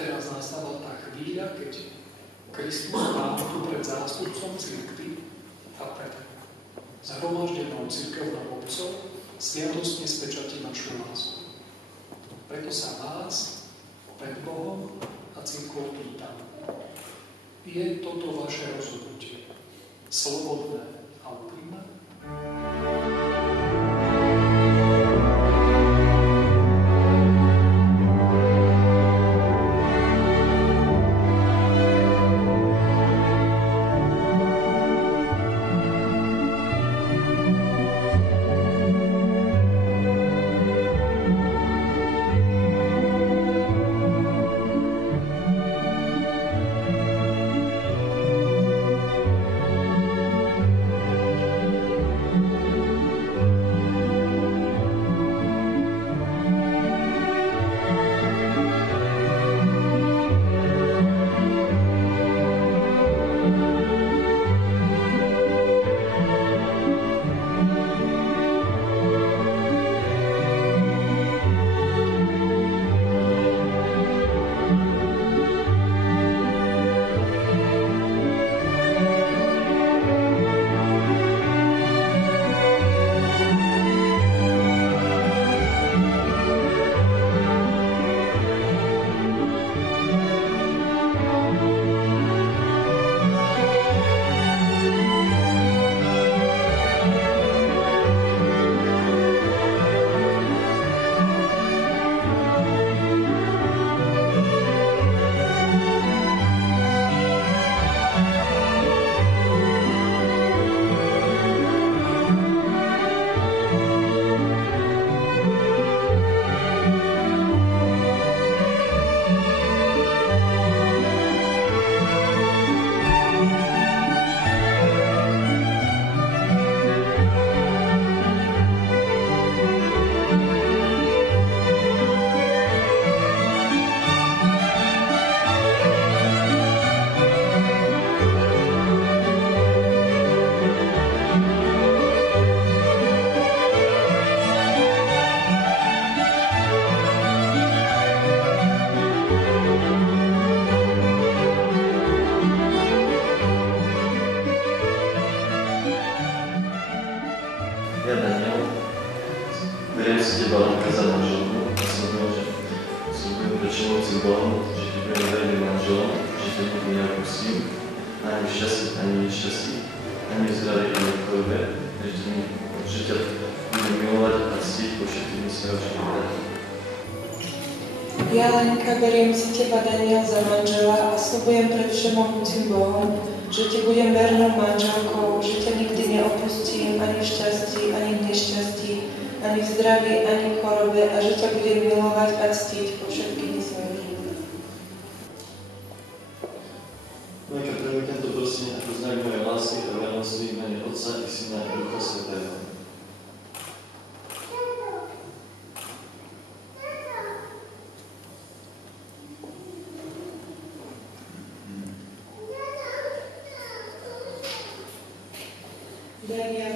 Teraz nastáva tá chvíľa, keď Kristus Pán tu pred zástupcom cirkvi a pred zhromaždenou cirkevnou obcov sviatostne spečatí našu lásku. Preto sa vás pred Bohom a cirkvou pýtam. Je toto vaše rozhodnutie slobodné a úprimné? Ja, Daniel, beriem si teba, Lenka, za manželku a sľubujem pred všemovcím Bohom, že ti budem verným manželom, že ťa nikdy neopustím, ani v šťastí, ani v nešťastí, ani v zdraví, ani v chorobe, že ťa budem milovať a ctiť po všetkých dní svojho života. Ja, Lenka, beriem si teba, Daniel, za manžela a sľubujem pred všemohúcim Bohom, že ti budem vernou manželkou, že ťa nikdy neopustím ani v šťastí, ani v nešťastí, ani v zdraví, ani v chorobe a že ťa budem milovať a ctiť po všetky dni svojho života. Lenka, príjmi tento prosím ako znak mojej lásky a vernosti v mene Otca i Syna i Ducha Svätého. Daniel,